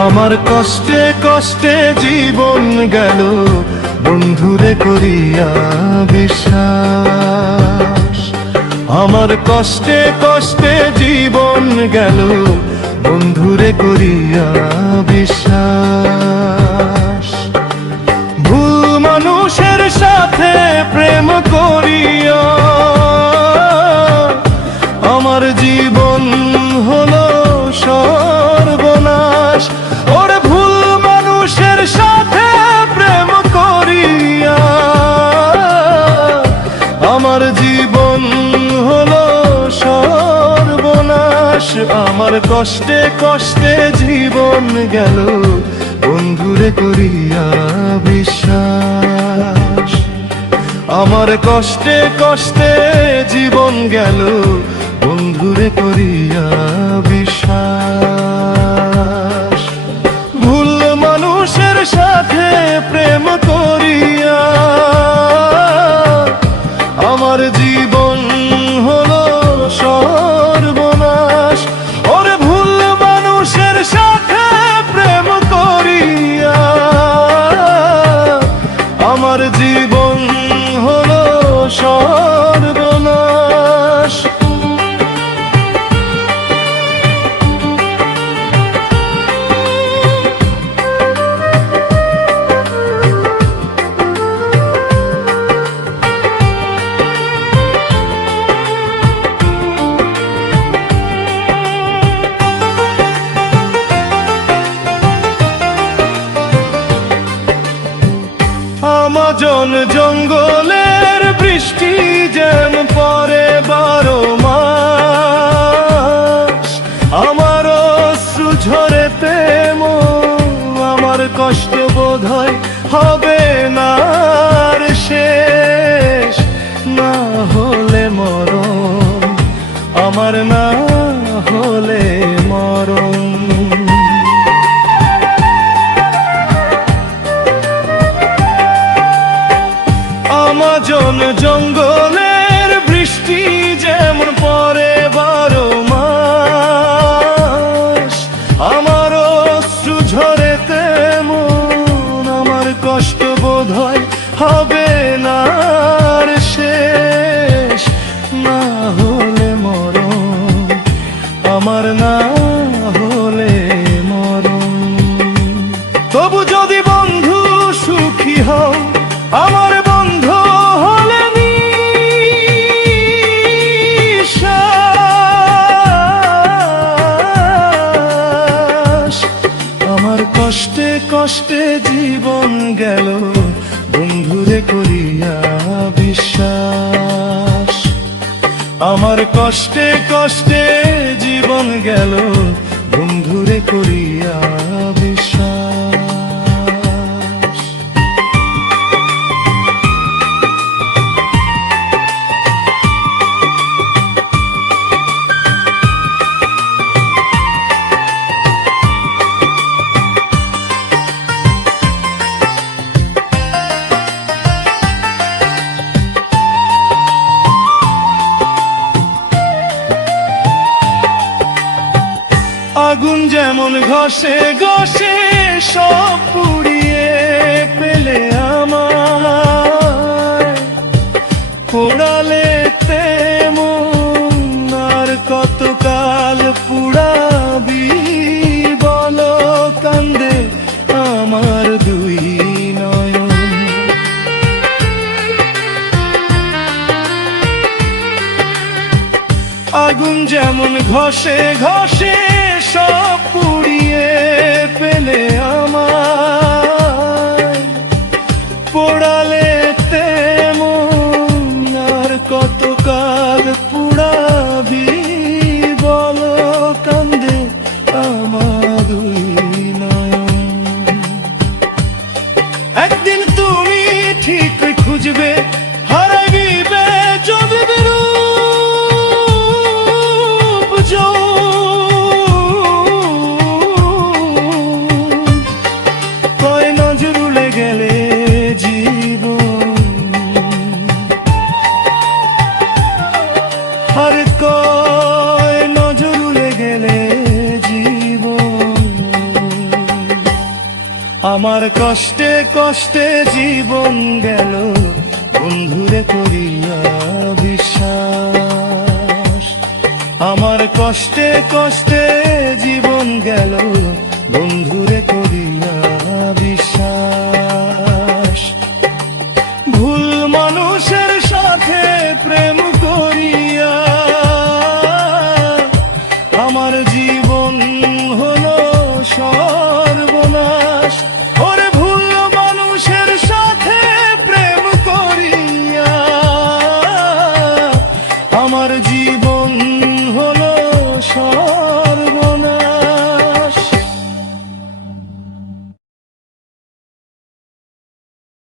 আমার কষ্টে কষ্টে জীবন গেল। বন্ধুরে করিয়া বিশ্বাস। আমার কষ্টে কষ্টে জীবন গেল। বন্ধুরে করিয়া বিশ্বাস। ভুল মানুষের সাথে প্রেম করিয়া। আমার জীবন আমার জীবন হলো সর্বনাশ। আমার কষ্টে কষ্টে জীবন গেল, বন্ধুরে করিয়া বিশ্বাস। আমার কষ্টে কষ্টে জীবন গেল, বন্ধুরে করিয়া আমাজন জঙ্গলের বৃষ্টি যেন পরে বারো যেমন পরে আমার কষ্টে কষ্টে জীবন গেল, বন্ধুরে করিয়া বিশ্বাস। আমার কষ্টে কষ্টে জীবন গেল, বন্ধুরে করিয়া বিশ্বাস। আগুন যেমন ঘষে ঘষে সব পুড়িয়ে পেলে আমার পোড়ালে তেমন আর কতকাল পুড়াবি বলো, কান্দে আমার দুই নয়ন। আগুন যেমন ঘষে ঘষে আমার কষ্টে কষ্টে জীবন গেল বন্ধুরে করিয়া বিশ্বাস। আমার কষ্টে কষ্টে জীবন গেল